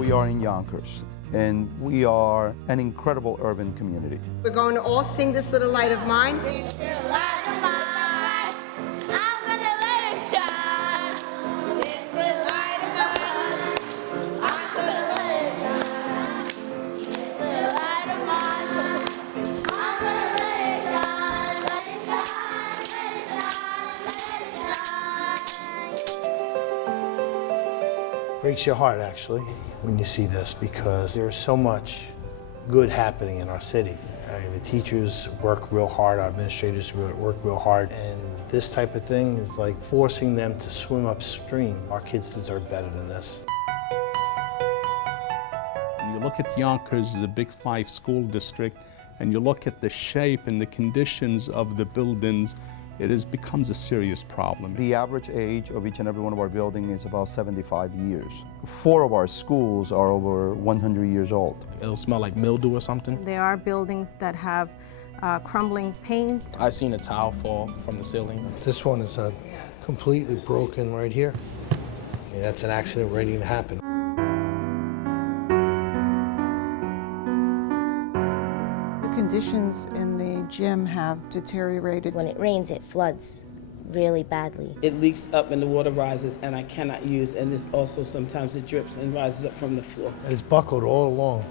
We are in Yonkers, and we are an incredible urban community. We're going to all sing This Little Light of Mine. Breaks your heart, actually, when you see this, because there's so much good happening in our city. The teachers work real hard, our administrators work real hard, and this type of thing is like forcing them to swim upstream. Our kids deserve better than this. You look at Yonkers as a Big Five school district, and you look at the shape and the conditions of the buildings, becomes a serious problem. The average age of each and every one of our buildings is about 75 years. 4 of our schools are over 100 years old. It'll smell like mildew or something. There are buildings that have crumbling paint. I've seen a tile fall from the ceiling. This one is completely broken right here. I mean, that's an accident waiting to happen. Conditions in the gym have deteriorated. When it rains, it floods really badly. It leaks up and the water rises, and I cannot use, and this also sometimes it drips and rises up from the floor. And it's buckled all along.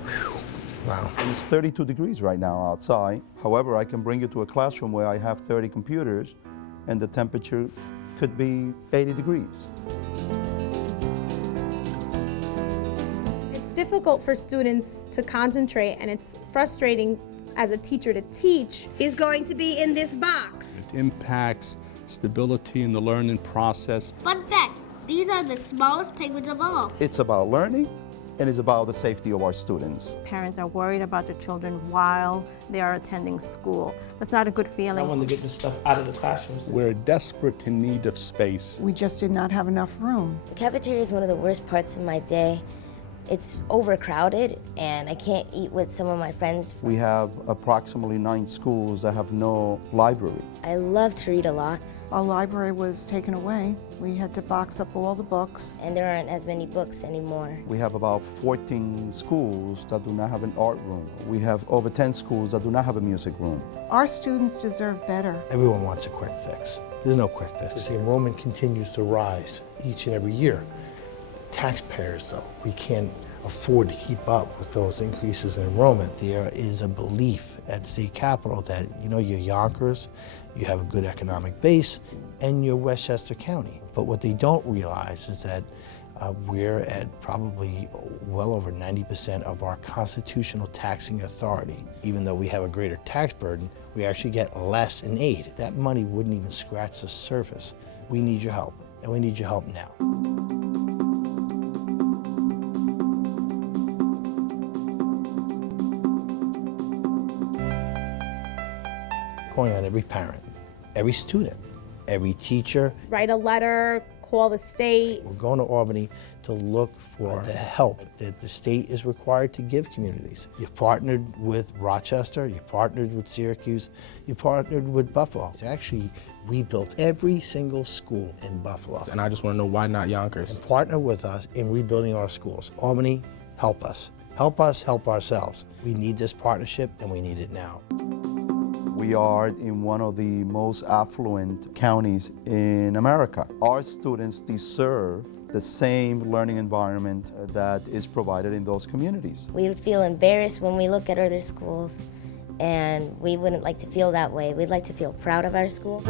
Wow. And it's 32 degrees right now outside. However, I can bring you to a classroom where I have 30 computers, and the temperature could be 80 degrees. It's difficult for students to concentrate, and it's frustrating as a teacher to teach. Is going to be in this box. It impacts stability in the learning process. Fun fact, these are the smallest penguins of all. It's about learning, and it's about the safety of our students. Parents are worried about their children while they are attending school. That's not a good feeling. I want to get this stuff out of the classrooms. We're desperate in need of space. We just did not have enough room. The cafeteria is one of the worst parts of my day. It's overcrowded, and I can't eat with some of my friends. We have approximately 9 schools that have no library. I love to read a lot. Our library was taken away. We had to box up all the books. And there aren't as many books anymore. We have about 14 schools that do not have an art room. We have over 10 schools that do not have a music room. Our students deserve better. Everyone wants a quick fix. There's no quick fix. The enrollment continues to rise each and every year. Taxpayers, though, we can't afford to keep up with those increases in enrollment. There is a belief at state capitol that, you're Yonkers, you have a good economic base, and you're Westchester County. But what they don't realize is that we're at probably well over 90% of our constitutional taxing authority. Even though we have a greater tax burden, we actually get less in aid. That money wouldn't even scratch the surface. We need your help, and we need your help now. Going on every parent, every student, every teacher. Write a letter, call the state. We're going to Albany to look for the help that the state is required to give communities. You've partnered with Rochester, you partnered with Syracuse, you partnered with Buffalo. They actually rebuilt every single school in Buffalo. And I just want to know, why not Yonkers? And partner with us in rebuilding our schools. Albany, help us. Help us help ourselves. We need this partnership, and we need it now. We are in one of the most affluent counties in America. Our students deserve the same learning environment that is provided in those communities. We would feel embarrassed when we look at other schools, and we wouldn't like to feel that way. We'd like to feel proud of our school.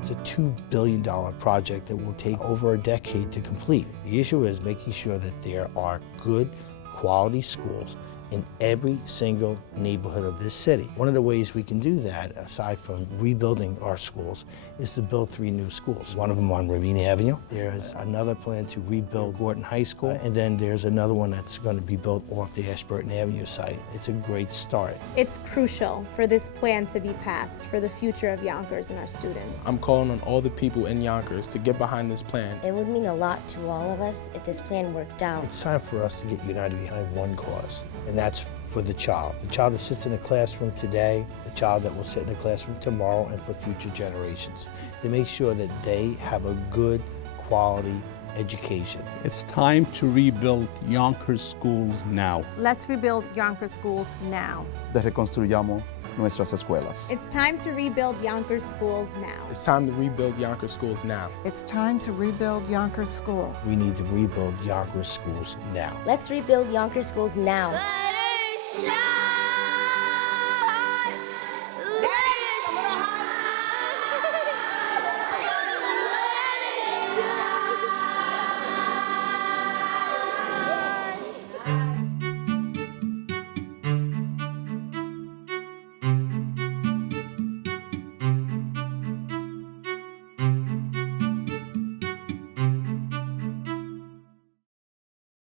It's a $2 billion project that will take over a decade to complete. The issue is making sure that there are good, quality schools in every single neighborhood of this city. One of the ways we can do that, aside from rebuilding our schools, is to build 3 new schools. One of them on Ravina Avenue. There's another plan to rebuild Gorton High School, and then there's another one that's going to be built off the Ashburton Avenue site. It's a great start. It's crucial for this plan to be passed for the future of Yonkers and our students. I'm calling on all the people in Yonkers to get behind this plan. It would mean a lot to all of us if this plan worked out. It's time for us to get united behind one cause, and that's for the child that sits in the classroom today, the child that will sit in the classroom tomorrow, and for future generations. To make sure that they have a good, quality education. It's time to rebuild Yonkers schools now. Let's rebuild Yonkers schools now. Reconstruyamos nuestras escuelas. It's time to rebuild Yonkers schools now. It's time to rebuild Yonkers schools now. It's time to rebuild Yonkers schools. We need to rebuild Yonkers schools now. Let's rebuild Yonkers schools now. Let it shine.